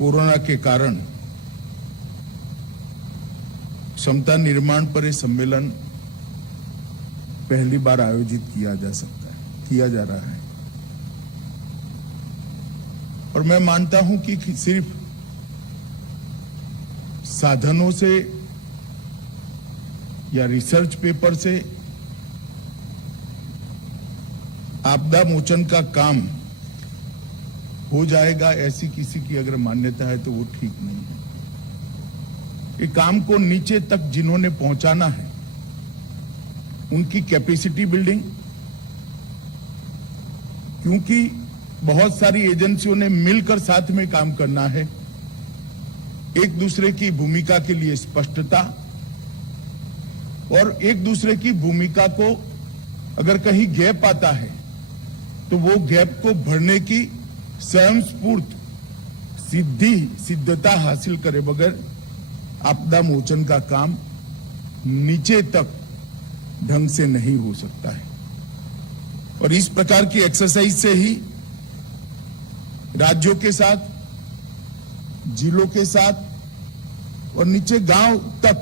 Corona के कारण क्षमता निर्माण पर यह सम्मेलन पहली बार आयोजित किया जा रहा है। और मैं मानता हूं कि सिर्फ साधनों से या रिसर्च पेपर से आपदा मोचन का काम हो जाएगा, ऐसी किसी की अगर मान्यता है तो वो ठीक नहीं है। ये काम को नीचे तक जिन्होंने पहुंचाना है उनकी कैपेसिटी बिल्डिंग, क्योंकि बहुत सारी एजेंसियों ने मिलकर साथ में काम करना है, एक दूसरे की भूमिका के लिए स्पष्टता और एक दूसरे की भूमिका को अगर कहीं गैप आता है तो वो गैप को भरने की स्वयंस्फूर्त सिद्धता हासिल करे बगैर आपदा मोचन का काम नीचे तक ढंग से नहीं हो सकता है। और इस प्रकार की एक्सरसाइज से ही राज्यों के साथ, जिलों के साथ और नीचे गांव तक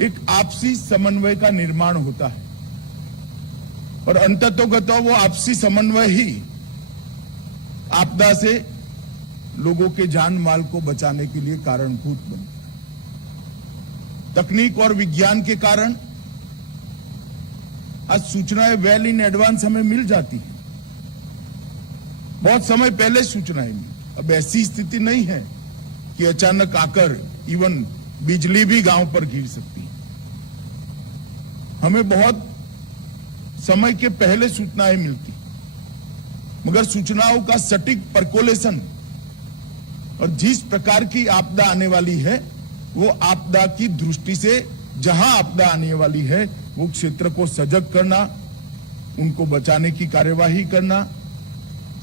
एक आपसी समन्वय का निर्माण होता है और अंततोगतो वो आपसी समन्वय ही आपदा से लोगों के जान माल को बचाने के लिए कारणभूत बनता है। तकनीक और विज्ञान के कारण आज सूचनाएं वेल इन एडवांस हमें मिल जाती हैं, बहुत समय पहले सूचनाएं मिली। अब ऐसी स्थिति नहीं है कि अचानक आकर इवन बिजली भी गांव पर गिर सकती है। हमें बहुत समय के पहले सूचनाएं मिलती, मगर सूचनाओं का सटीक परकोलेशन और जिस प्रकार की आपदा आने वाली है वो आपदा की दृष्टि से जहां आपदा आने वाली है वो क्षेत्र को सजग करना, उनको बचाने की कार्यवाही करना,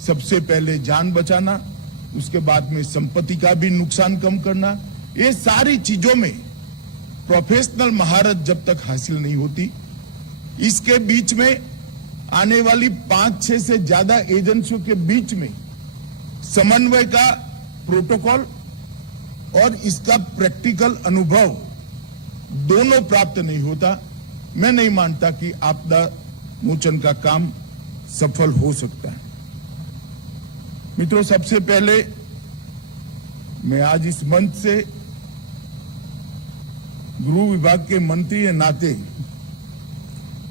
सबसे पहले जान बचाना, उसके बाद में संपत्ति का भी नुकसान कम करना, ये सारी चीजों में प्रोफेशनल महारत जब तक हासिल नहीं होती, इसके बीच में आने वाली 5-6 से ज्यादा एजेंसियों के बीच में समन्वय का प्रोटोकॉल और इसका प्रैक्टिकल अनुभव दोनों प्राप्त नहीं होता, मैं नहीं मानता कि आपदा मोचन का काम सफल हो सकता है। मित्रों, सबसे पहले मैं आज इस मंच से गृह विभाग के मंत्री के नाते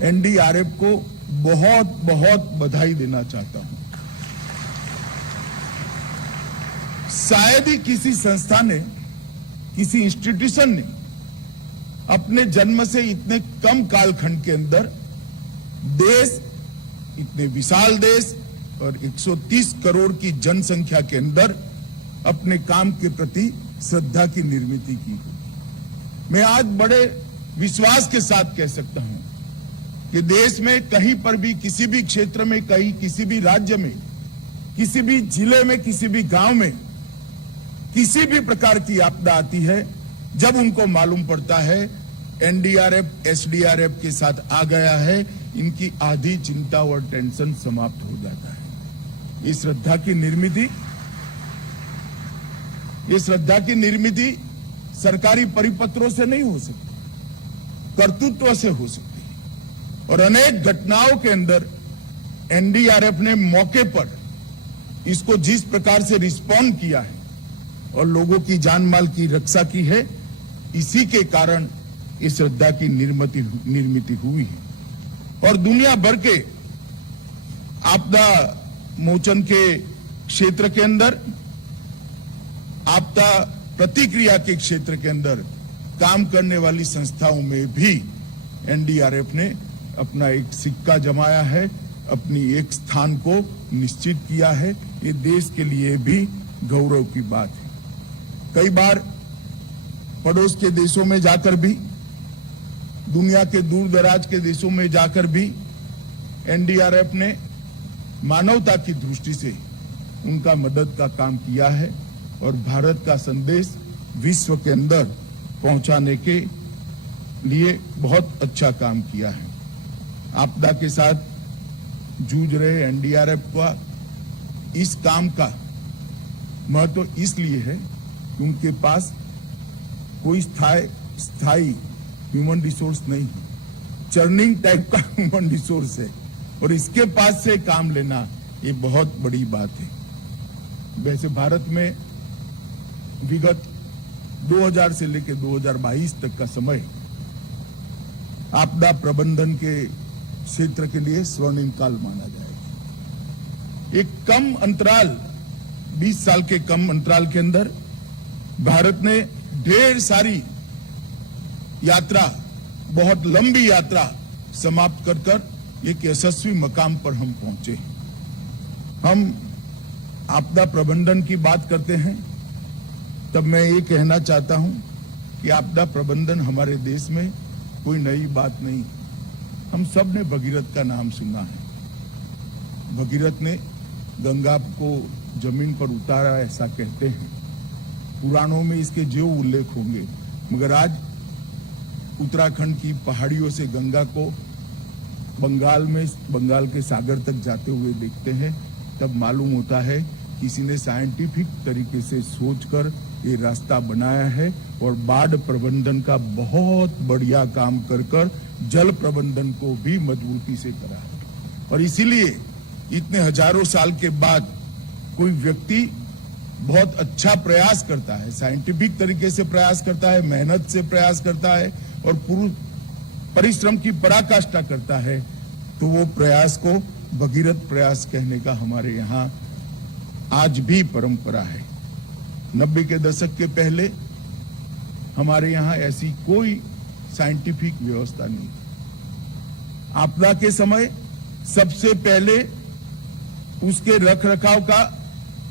एनडीआरएफ को बहुत बहुत बधाई देना चाहता हूं। शायद ही किसी संस्था ने, किसी इंस्टीट्यूशन ने अपने जन्म से इतने कम कालखंड के अंदर देश, इतने विशाल देश और 130 करोड़ की जनसंख्या के अंदर अपने काम के प्रति श्रद्धा की निर्मित की। मैं आज बड़े विश्वास के साथ कह सकता हूं कि देश में कहीं पर भी, किसी भी क्षेत्र में, कहीं किसी भी राज्य में, किसी भी जिले में, किसी भी गांव में किसी भी प्रकार की आपदा आती है, जब उनको मालूम पड़ता है एनडीआरएफ एसडीआरएफ के साथ आ गया है, इनकी आधी चिंता और टेंशन समाप्त हो जाता है। ये श्रद्धा की निर्मिति सरकारी परिपत्रों से नहीं हो सकती, कर्तृत्व से हो सकती है। और अनेक घटनाओं के अंदर एनडीआरएफ ने मौके पर इसको जिस प्रकार से रिस्पॉन्ड किया है और लोगों की जान माल की रक्षा की है, इसी के कारण इस श्रद्धा की निर्मिति हुई है। और दुनिया भर के आपदा मोचन के क्षेत्र के अंदर, आपदा प्रतिक्रिया के क्षेत्र के अंदर काम करने वाली संस्थाओं में भी एनडीआरएफ ने अपना एक सिक्का जमाया है, अपनी एक स्थान को निश्चित किया है। ये देश के लिए भी गौरव की बात है। कई बार पड़ोस के देशों में जाकर भी, दुनिया के दूर दराज के देशों में जाकर भी एनडीआरएफ ने मानवता की दृष्टि से उनका मदद का काम किया है और भारत का संदेश विश्व के अंदर पहुंचाने के लिए बहुत अच्छा काम किया है। आपदा के साथ जूझ रहे एनडीआरएफ का इस काम का महत्व इसलिए है कि उनके पास कोई स्थायी ह्यूमन रिसोर्स नहीं है, चर्निंग टाइप का ह्यूमन रिसोर्स है, और इसके पास से काम लेना ये बहुत बड़ी बात है। वैसे भारत में विगत 2000 से लेकर 2022 तक का समय आपदा प्रबंधन के क्षेत्र के लिए स्वर्णिम काल माना जाएगा। एक कम अंतराल, 20 साल के कम अंतराल के अंदर भारत ने ढेर सारी यात्रा, बहुत लंबी यात्रा समाप्त कर एक यशस्वी मकाम पर हम पहुंचे। हम आपदा प्रबंधन की बात करते हैं तब मैं ये कहना चाहता हूं कि आपदा प्रबंधन हमारे देश में कोई नई बात नहीं। हम सब ने भगीरथ का नाम सुना है। भगीरथ ने गंगा को जमीन पर उतारा, ऐसा कहते हैं। पुराणों में इसके जो उल्लेख होंगे, मगर आज उत्तराखंड की पहाड़ियों से गंगा को बंगाल के सागर तक जाते हुए देखते हैं, तब मालूम होता है किसी ने साइंटिफिक तरीके से सोचकर ये रास्ता बनाया है और बाढ़ प्रबंधन का बहुत बढ़िया काम कर जल प्रबंधन को भी मजबूती से करा है। और इसीलिए इतने हजारों साल के बाद कोई व्यक्ति बहुत अच्छा प्रयास करता है, साइंटिफिक तरीके से प्रयास करता है, मेहनत से प्रयास करता है और पूर्ण परिश्रम की पराकाष्ठा करता है, तो वो प्रयास को भगीरथ प्रयास कहने का हमारे यहाँ आज भी परंपरा है। 90 के दशक के पहले हमारे यहाँ ऐसी कोई साइंटिफिक व्यवस्था नहीं थी। आपदा के समय सबसे पहले उसके रख रखाव का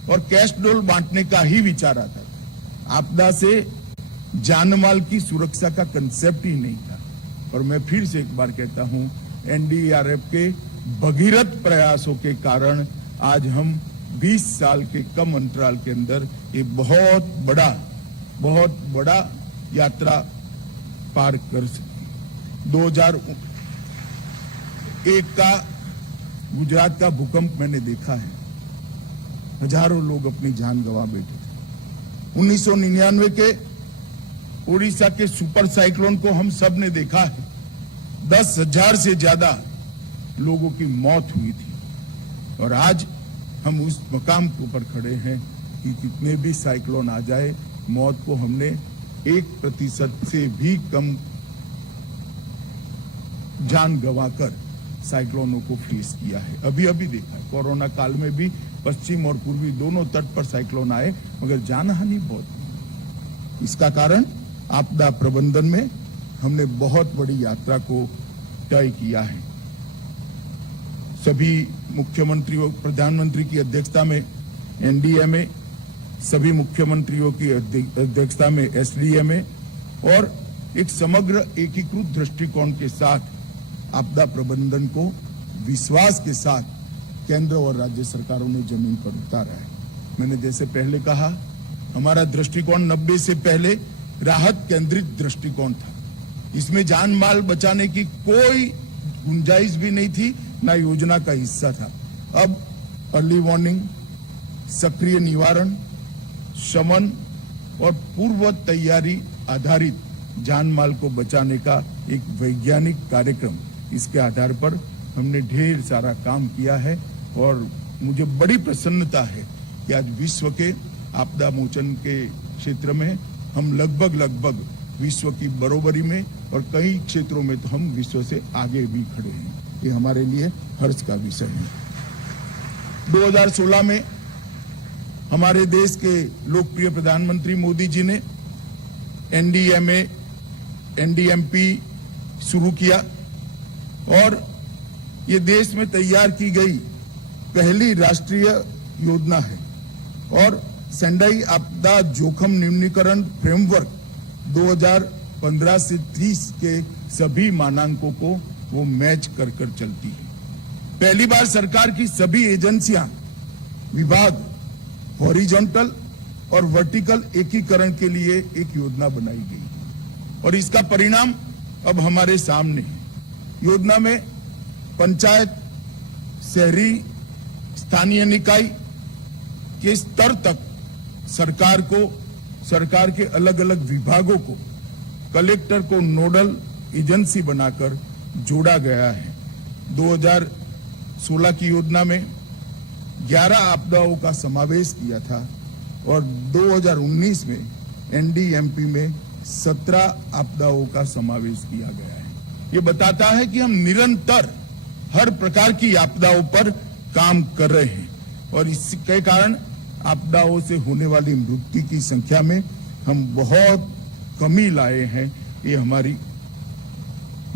और कैश डोल बांटने का ही विचार आता था। आपदा से जानमाल की सुरक्षा का कंसेप्ट ही नहीं था। और मैं फिर से एक बार कहता हूं, एनडीआरएफ के भगीरथ प्रयासों के कारण आज हम 20 साल के कम अंतराल के अंदर एक बहुत बड़ा यात्रा पार कर सके। 2001 का गुजरात का भूकंप मैंने देखा है, हजारों लोग अपनी जान गंवा बैठे थे। 1999 के उड़ीसा के सुपर साइक्लोन को हम सब ने देखा है, 10,000 से ज्यादा लोगों की मौत हुई थी। और आज हम उस मकाम के ऊपर खड़े हैं कि कितने भी साइक्लोन आ जाए, मौत को हमने 1% से भी कम जान गंवाकर साइक्लोनों को फेस किया है। अभी देखा है, कोरोना काल में भी पश्चिम और पूर्वी दोनों तट पर साइक्लोन आए, मगर जानहानि बहुत हुई। इसका कारण आपदा प्रबंधन में हमने बहुत बड़ी यात्रा को तय किया है। सभी मुख्यमंत्रियों, प्रधानमंत्री की अध्यक्षता में एनडीएमए, सभी मुख्यमंत्रियों की अध्यक्षता में एसडीएमए और एक समग्र एकीकृत दृष्टिकोण के साथ आपदा प्रबंधन को विश्वास के साथ केंद्र और राज्य सरकारों ने जमीन पर उतारा है। मैंने जैसे पहले कहा, हमारा दृष्टिकोण 90 से पहले राहत केंद्रित दृष्टिकोण था। इसमें जान माल बचाने की कोई गुंजाइश भी नहीं थी, ना योजना का हिस्सा था। अब अर्ली वार्निंग, सक्रिय निवारण, शमन और पूर्व तैयारी आधारित जान माल को बचाने का एक वैज्ञानिक कार्यक्रम, इसके आधार पर हमने ढेर सारा काम किया है। और मुझे बड़ी प्रसन्नता है कि आज विश्व के आपदा मोचन के क्षेत्र में हम लगभग विश्व की बरोबरी में और कई क्षेत्रों में तो हम विश्व से आगे भी खड़े हैं। ये हमारे लिए हर्ष का विषय है। 2016 में हमारे देश के लोकप्रिय प्रधानमंत्री मोदी जी ने एनडीएमपी शुरू किया और ये देश में तैयार की गई पहली राष्ट्रीय योजना है। और सेंडाई आपदा जोखिम न्यूनीकरण फ्रेमवर्क 2015 से 30 के सभी मानकों को वो मैच कर चलती है। पहली बार सरकार की सभी एजेंसियां, विभाग हॉरिजॉन्टल और वर्टिकल एकीकरण के लिए एक योजना बनाई गई और इसका परिणाम अब हमारे सामने है। योजना में पंचायत, शहरी, स्थानीय निकाय के स्तर तक सरकार के अलग अलग विभागों को कलेक्टर को नोडल एजेंसी बनाकर जोड़ा गया है। 2016 की योजना में 11 आपदाओं का समावेश किया था और 2019 में एनडीएमपी में 17 आपदाओं का समावेश किया गया है। ये बताता है कि हम निरंतर हर प्रकार की आपदाओं पर काम कर रहे हैं और इसके कारण आपदाओं से होने वाली मृत्यु की संख्या में हम बहुत कमी लाए हैं। ये हमारी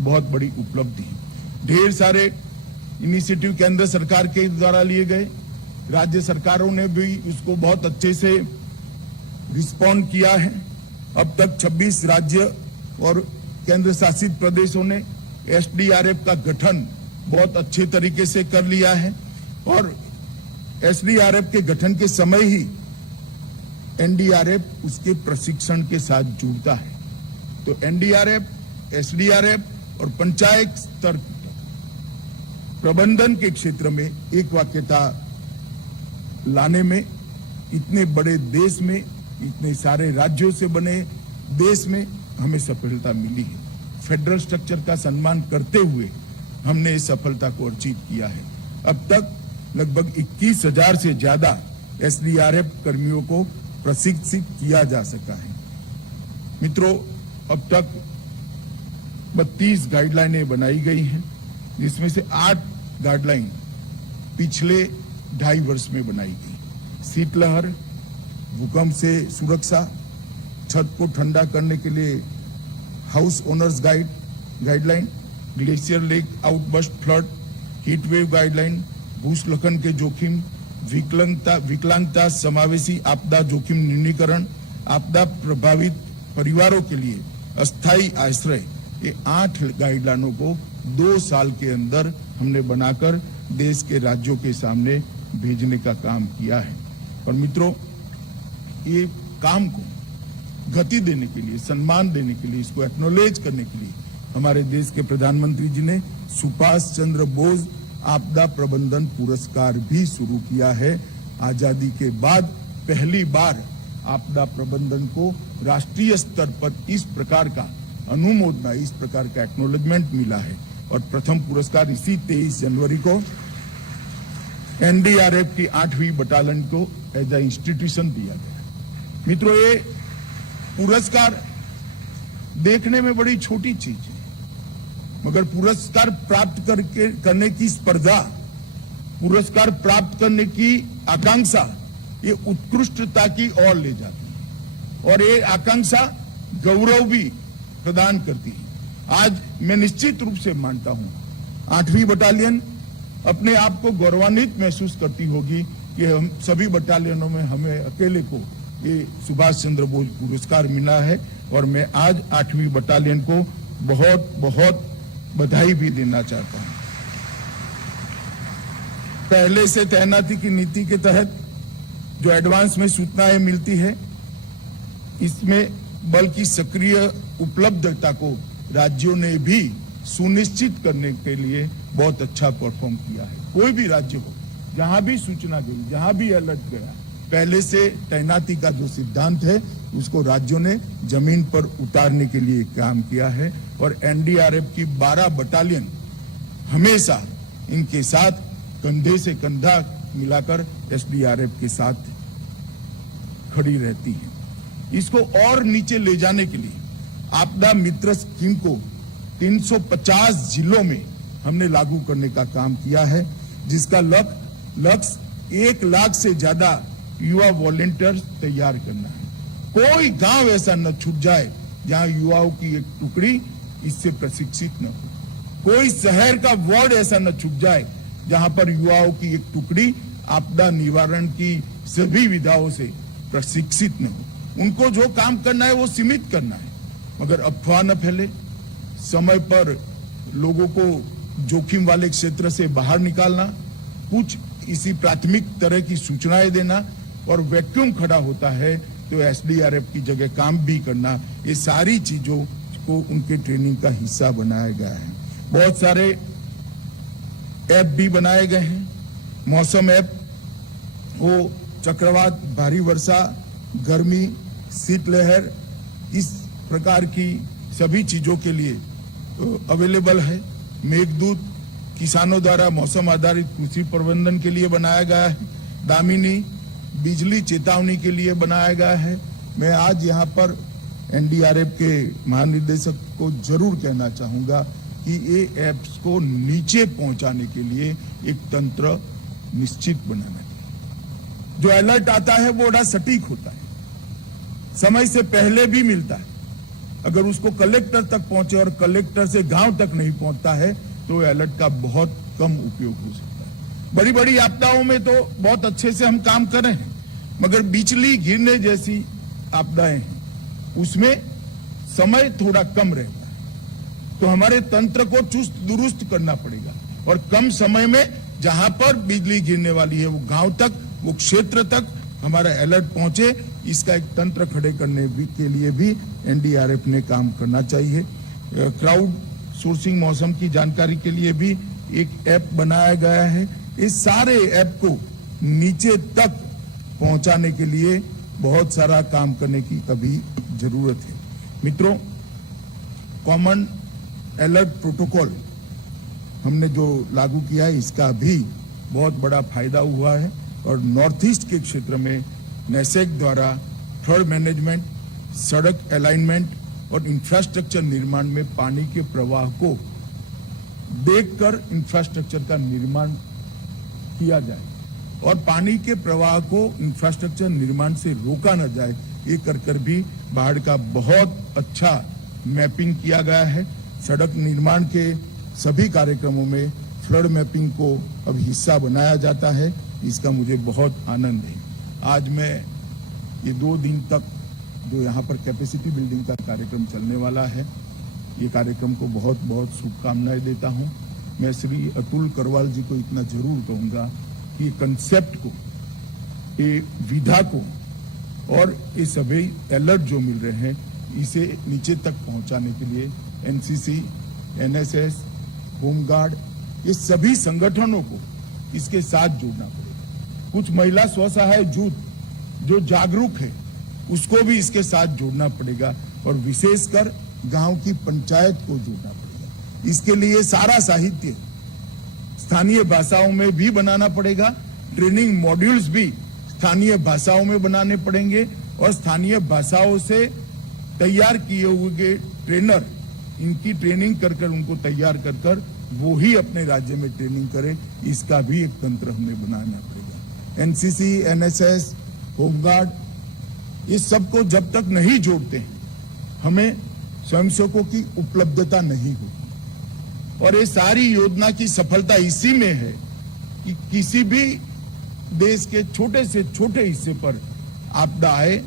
बहुत बड़ी उपलब्धि है। ढेर सारे इनिशिएटिव केंद्र सरकार के द्वारा लिए गए, राज्य सरकारों ने भी उसको बहुत अच्छे से रिस्पॉन्ड किया है। अब तक 26 राज्य और केंद्र शासित प्रदेशों ने एसडीआरएफ का गठन बहुत अच्छे तरीके से कर लिया है और एसडीआरएफ के गठन के समय ही एनडीआरएफ उसके प्रशिक्षण के साथ जुड़ता है। तो एनडीआरएफ, एसडीआरएफ और पंचायत स्तर प्रबंधन के क्षेत्र में एक वाक्यता लाने में इतने बड़े देश में, इतने सारे राज्यों से बने देश में हमें सफलता मिली है। फेडरल स्ट्रक्चर का सम्मान करते हुए हमने इस सफलता को अर्जित किया है। अब तक लगभग 21,000 से ज्यादा एसडीआरएफ कर्मियों को प्रशिक्षित किया जा सका है। मित्रों, अब तक 32 गाइडलाइनें बनाई गई हैं, जिसमें से 8 गाइडलाइन पिछले 2.5 वर्ष में बनाई गई। शीतलहर, भूकंप से सुरक्षा, छत को ठंडा करने के लिए house owners guideline, glacier lake outburst flood, heat wave guideline, भूस्खलन के जोखिम, विकलांगता समावेशी आपदा जोखिम न्यूनीकरण, आपदा प्रभावित परिवारों के लिए अस्थायी आश्रय, ये 8 गाइडलाइनों को 2 साल के अंदर हमने बनाकर देश के राज्यों के सामने भेजने का काम किया है। और मित्रों, ये काम को गति देने के लिए, सम्मान देने के लिए, इसको एक्नॉलेज करने के लिए हमारे देश के प्रधानमंत्री जी ने सुभाष चंद्र बोस आपदा प्रबंधन पुरस्कार भी शुरू किया है। आजादी के बाद पहली बार आपदा प्रबंधन को राष्ट्रीय स्तर पर इस प्रकार का अनुमोदना, इस प्रकार का एक्नॉलेजमेंट मिला है और प्रथम पुरस्कार इसी 23 जनवरी को एनडीआरएफ की 8वीं बटालियन को एज ए इंस्टीट्यूशन दिया गया। मित्रों, ये पुरस्कार देखने में बड़ी छोटी चीज है, मगर पुरस्कार प्राप्त करने की स्पर्धा, पुरस्कार प्राप्त करने की आकांक्षा, ये उत्कृष्टता की ओर ले जाती है और ये आकांक्षा गौरव भी प्रदान करती है। आज मैं निश्चित रूप से मानता हूं 8वीं बटालियन अपने आप को गौरवान्वित महसूस करती होगी कि हम सभी बटालियनों में हमें अकेले को ये सुभाष चंद्र बोस पुरस्कार मिला है और मैं आज 8वीं बटालियन को बहुत बहुत बधाई भी देना चाहता हूं। पहले से तैनाती की नीति के तहत जो एडवांस में सूचनाएं मिलती है, इसमें बल की सक्रिय उपलब्धता को राज्यों ने भी सुनिश्चित करने के लिए बहुत अच्छा परफॉर्म किया है। कोई भी राज्य हो, जहां भी सूचना गई, जहां भी अलर्ट गया, पहले से तैनाती का जो सिद्धांत है उसको राज्यों ने जमीन पर उतारने के लिए काम किया है और एनडीआरएफ की 12 बटालियन हमेशा इनके साथ कंधे से कंधा मिलाकर एसडीआरएफ के साथ खड़ी रहती है। इसको और नीचे ले जाने के लिए आपदा मित्र स्कीम को 350 जिलों में हमने लागू करने का काम किया है, जिसका लक्ष्य 1 लाख से ज्यादा युवा वॉलंटियर्स तैयार करना है। कोई गांव ऐसा न छूट जाए जहां युवाओं की एक टुकड़ी इससे प्रशिक्षित न हो। कोई शहर का वार्ड ऐसा न छूट जाए जहां पर युवाओं की एक टुकड़ी आपदा निवारण की सभी विधाओं से प्रशिक्षित न हो। उनको जो काम करना है वो सीमित करना है, मगर अफवाह न फैले, समय पर लोगों को जोखिम वाले क्षेत्र से बाहर निकालना, कुछ इसी प्राथमिक तरह की सूचनाएं देना और वैक्यूम खड़ा होता है तो एसडीआरएफ की जगह काम भी करना, ये सारी चीजों को उनके ट्रेनिंग का हिस्सा बनाया गया है। बहुत सारे ऐप भी बनाए गए हैं। मौसम ऐप हो, चक्रवात, भारी वर्षा, गर्मी, शीतलहर, इस प्रकार की सभी चीजों के लिए अवेलेबल है। मेघदूत किसानों द्वारा मौसम आधारित कृषि प्रबंधन के लिए बनाया गया है। दामिनी बिजली चेतावनी के लिए बनाया गया है। मैं आज यहाँ पर एनडीआरएफ के महानिदेशक को जरूर कहना चाहूंगा कि ये ऐप्स को नीचे पहुंचाने के लिए एक तंत्र निश्चित बनाना चाहिए। जो अलर्ट आता है वो बड़ा सटीक होता है, समय से पहले भी मिलता है। अगर उसको कलेक्टर तक पहुंचे और कलेक्टर से गांव तक नहीं पहुंचता है तो अलर्ट का बहुत कम उपयोग हो सकता है। बड़ी बड़ी आपदाओं में तो बहुत अच्छे से हम काम कर रहे हैं, मगर बिजली गिरने जैसी आपदाएं हैं उसमें समय थोड़ा कम रहता है। तो हमारे तंत्र को चुस्त दुरुस्त करना पड़ेगा और कम समय में जहां पर बिजली गिरने वाली है वो गांव तक, वो क्षेत्र तक हमारा अलर्ट पहुंचे, इसका एक तंत्र खड़े करने के लिए भी एनडीआरएफ ने काम करना चाहिए। क्राउड सोर्सिंग मौसम की जानकारी के लिए भी एक ऐप बनाया गया है। इस सारे ऐप को नीचे तक पहुंचाने के लिए बहुत सारा काम करने की अभी जरूरत है। मित्रों, कॉमन अलर्ट प्रोटोकॉल हमने जो लागू किया है इसका भी बहुत बड़ा फायदा हुआ है और नॉर्थ ईस्ट के क्षेत्र में नेसेक द्वारा फ्लड मैनेजमेंट, सड़क अलाइनमेंट और इंफ्रास्ट्रक्चर निर्माण में पानी के प्रवाह को देखकर इंफ्रास्ट्रक्चर का निर्माण किया जाए और पानी के प्रवाह को इंफ्रास्ट्रक्चर निर्माण से रोका न जाए, ये कर भी बाढ़ का बहुत अच्छा मैपिंग किया गया है। सड़क निर्माण के सभी कार्यक्रमों में फ्लड मैपिंग को अब हिस्सा बनाया जाता है, इसका मुझे बहुत आनंद है। आज मैं ये 2 दिन तक जो यहाँ पर कैपेसिटी बिल्डिंग का कार्यक्रम चलने वाला है, ये कार्यक्रम को बहुत बहुत शुभकामनाएं देता हूँ। मैं श्री अतुल करवाल जी को इतना जरूर कहूँगा कि कंसेप्ट को, ये विधा को और ये सभी अलर्ट जो मिल रहे हैं इसे नीचे तक पहुंचाने के लिए एनसीसी, एनएसएस, होमगार्ड, ये सभी संगठनों को इसके साथ जोड़ना पड़ेगा। कुछ महिला स्वसहाय जुट जो जागरूक है उसको भी इसके साथ जोड़ना पड़ेगा और विशेषकर गांव की पंचायत को जोड़ना पड़ेगा। इसके लिए सारा साहित्य स्थानीय भाषाओं में भी बनाना पड़ेगा, ट्रेनिंग मॉड्यूल्स भी स्थानीय भाषाओं में बनाने पड़ेंगे और स्थानीय भाषाओं से तैयार किए हुए ट्रेनर इनकी ट्रेनिंग कर उनको तैयार कर वो ही अपने राज्य में ट्रेनिंग करें, इसका भी एक तंत्र हमें बनाना पड़ेगा। एनसीसी, एनएसएस, होमगार्ड, ये सबको जब तक नहीं जोड़ते हैं हमें स्वयंसेवकों की उपलब्धता नहीं होती और ये सारी योजना की सफलता इसी में है कि किसी भी देश के छोटे से छोटे हिस्से पर आपदा आए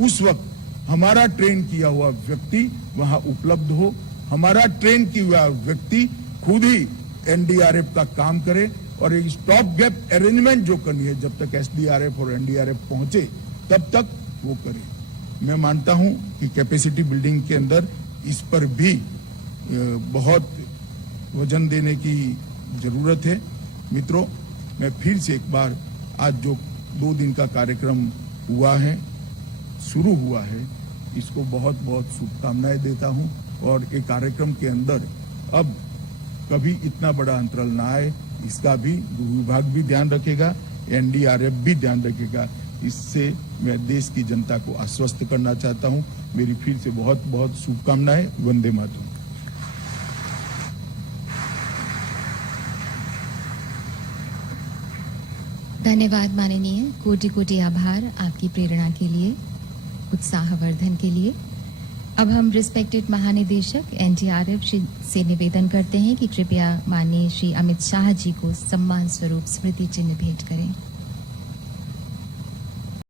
उस वक्त हमारा ट्रेन किया हुआ व्यक्ति वहां उपलब्ध हो, हमारा ट्रेन किया हुआ व्यक्ति खुद ही एनडीआरएफ का काम करे और एक स्टॉप गैप अरेंजमेंट जो करनी है जब तक एसडीआरएफ और एनडीआरएफ पहुंचे तब तक वो करे। मैं मानता हूं कि कैपेसिटी बिल्डिंग के अंदर इस पर भी बहुत वजन देने की जरूरत है। मित्रों, मैं फिर से एक बार आज जो 2 दिन का कार्यक्रम हुआ है, शुरू हुआ है, इसको बहुत बहुत शुभकामनाएं देता हूं और ये कार्यक्रम के अंदर अब कभी इतना बड़ा अंतराल ना आए, इसका भी गृह विभाग भी ध्यान रखेगा, एनडीआरएफ भी ध्यान रखेगा। इससे मैं देश की जनता को आश्वस्त करना चाहता हूं। मेरी फिर से बहुत बहुत शुभकामनाएं। वंदे मातरम। धन्यवाद माननीय, कोटि कोटि आभार आपकी प्रेरणा के लिए, उत्साहवर्धन के लिए। अब हम रिस्पेक्टेड महानिदेशक एनडीआरएफ से निवेदन करते हैं कि कृपया माननीय श्री अमित शाह जी को सम्मान स्वरूप स्मृति चिन्ह भेंट करें।